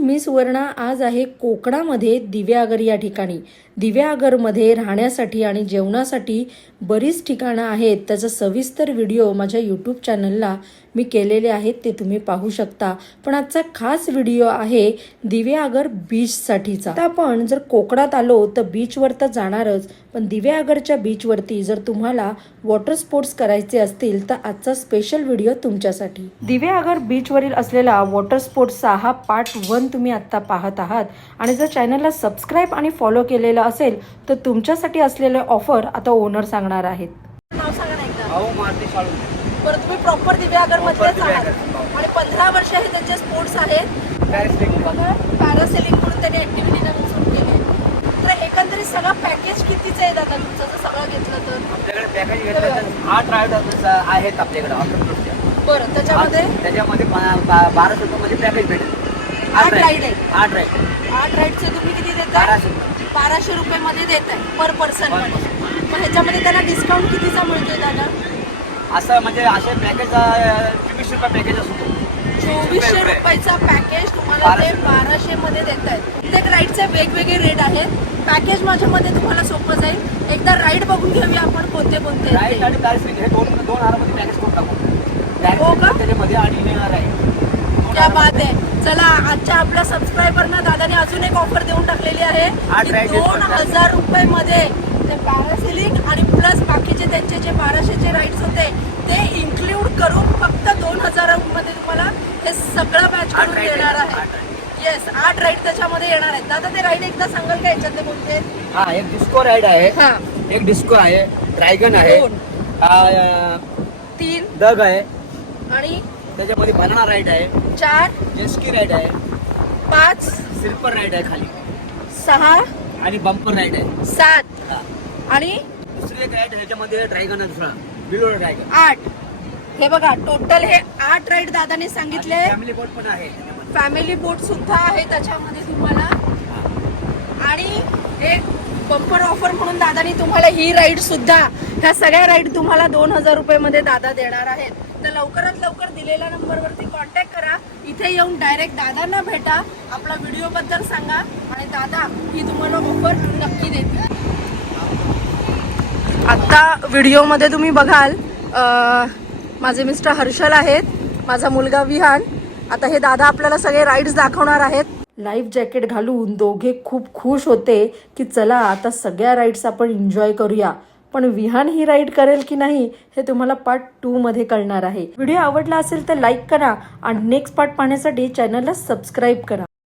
मी सुवर्णा आज आहे कोकणामध्ये दिव्यागर या ठिकाणी. दिव्यागरमध्ये राहण्यासाठी आणि जेवणासाठी बरीच ठिकाणं आहेत. त्याचा सविस्तर व्हिडिओ माझ्या यूट्यूब चॅनलला मी केलेले आहेत, ते तुम्ही पाहू शकता. पण आजचा खास व्हिडिओ आहे दिव्यागर बीचसाठीचा. आता आपण जर कोकणात आलो तर बीचवर तर जाणारच, पण दिव्यागरच्या बीचवरती जर तुम्हाला वॉटर स्पोर्ट्स करायचे असतील तर आजचा स्पेशल व्हिडिओ तुमच्यासाठी. दिव्यागर बीचवरील असलेला वॉटर स्पोर्ट्सचा हा पार्ट 1 तुम्ही आता पाहत आहात. आणि जर चॅनलला सबस्क्राईब आणि फॉलो केलेलं असेल तर तुमच्यासाठी असलेले ऑफर आता ओनर सांगणार आहेत. नाव सांगा ना एकदा. अहो मारती शाळू. बरं, तुम्ही प्रॉपर दिव्यागर मधलेच Proper आहात दिव्यागर. आणि 15 वर्ष हे त्यांचे स्पोर्ट्स आहेत. बघा, पॅरासेलिंग म्हणून त्यांनी ऍक्टिव्हिटी नवीन सुरू केली आहे. तर एकंदरीत सगळं पॅकेज कितीचं आहे दादा तुमचं जर सगळं घेतलं तर? आपल्याकडे पॅकेज घेतलं तर 8 राईड आहेत आपल्याकडे ऑफर. बरं, त्याच्यामध्ये 1200 रुपयामध्ये पॅकेज भेटेल. 8 राईड आहे. 8 राईड 8 राईडचे तुम्ही किती देताय? 1200 रुपये मध्ये देताय पर पर्सन मध्ये. मग ह्याच्यामध्ये त्यांना डिस्काउंट कितीचा मिळतोय दादा? असं म्हणजे असे पॅकेज 24 रुपये पॅकेज असतो. 2400 रुपयाचा पॅकेज तुम्हाला ते 1200 मध्ये देत आहेत. प्रत्येक राईडचे वेगवेगळे रेट आहेत. पॅकेज माझ्या मध्ये तुम्हाला सोपं जाईल. एकदा राईड बघून घेऊया आपण कोणते कोणते राईड आणि पॅरेसेलिंग हे दोन हारामध्ये पॅकेज करून टाकू. हो का? त्याच्यामध्ये आणि राईड. क्या बात आहे. चला, आजच्या आपल्या सबस्क्रायबरना दादाने अजून एक ऑफर देऊन टाकलेली आहे. 2000 रुपये मध्ये ते पॅरासेलिंग आणि प्लस बाकीचे त्यांचे जे 1200चे राईड्स होते ते इन्क्लूड करून फक्त 2000 मध्ये तुम्हाला हे सगळं बॅच करून देणार आहे. येस, 8 राईड त्याच्यामध्ये येणार आहेत. दादा ते राईड एकदा सांगाल का याच्यातले कोणते? हा, एक डिस्को राईड आहे. हा, एक डिस्को आहे, ड्रॅगन आहे, 3 डग आहे, आणि त्याच्यामध्ये बनाना राईड आहे, 4 जेस्की राईड आहे, 5 स्लिपर राईड आहे खाली, 6 आणि बंपर राईड आहे, 7 हा. आणि दुसरी एक राईड ह्याच्यामध्ये ड्रॅगन आहे, दुसरा बिलो ड्रॅगन. 8. हे बघा, टोटल हे 8 राईड दादाने सांगितले. फॅमिली बोट पण आहे त्याच्यामध्ये. फॅमिली बोट सुद्धा आहे त्याच्यामध्ये तुम्हाला. आणि एक बंपर ऑफर म्हणून दादानी तुम्हाला ही राईड सुद्धा, ह्या सगळ्या राईड तुम्हाला 2000 रुपये मध्ये दादा देणार आहेत. तर लवकरात लवकर दिलेल्या नंबरवरती कॉन्टॅक्ट करा. इथे येऊन डायरेक्ट दादांना भेटा, आपला व्हिडिओ बद्दल सांगा आणि दादा ही तुम्हाला ऑफर नक्की देतील. आता व्हिडिओमध्ये तुम्ही बघाल माझे मिस्टर हर्षल आहेत, माझा मुलगा विहान. आता हे दादा आपल्याला सगळे राईड्स दाखवणार आहेत. लाईफ जॅकेट घालून दोघे खूप खुश होते की चला आता सगळ्या राईड्स आपण एन्जॉय करूया. पण विहान ही राईड करेल की नाही हे तुम्हाला पार्ट 2 मध्ये कळणार आहे. व्हिडिओ आवडला असेल तर लाईक करा आणि नेक्स्ट पार्ट पाहण्यासाठी चॅनलला सबस्क्राईब करा.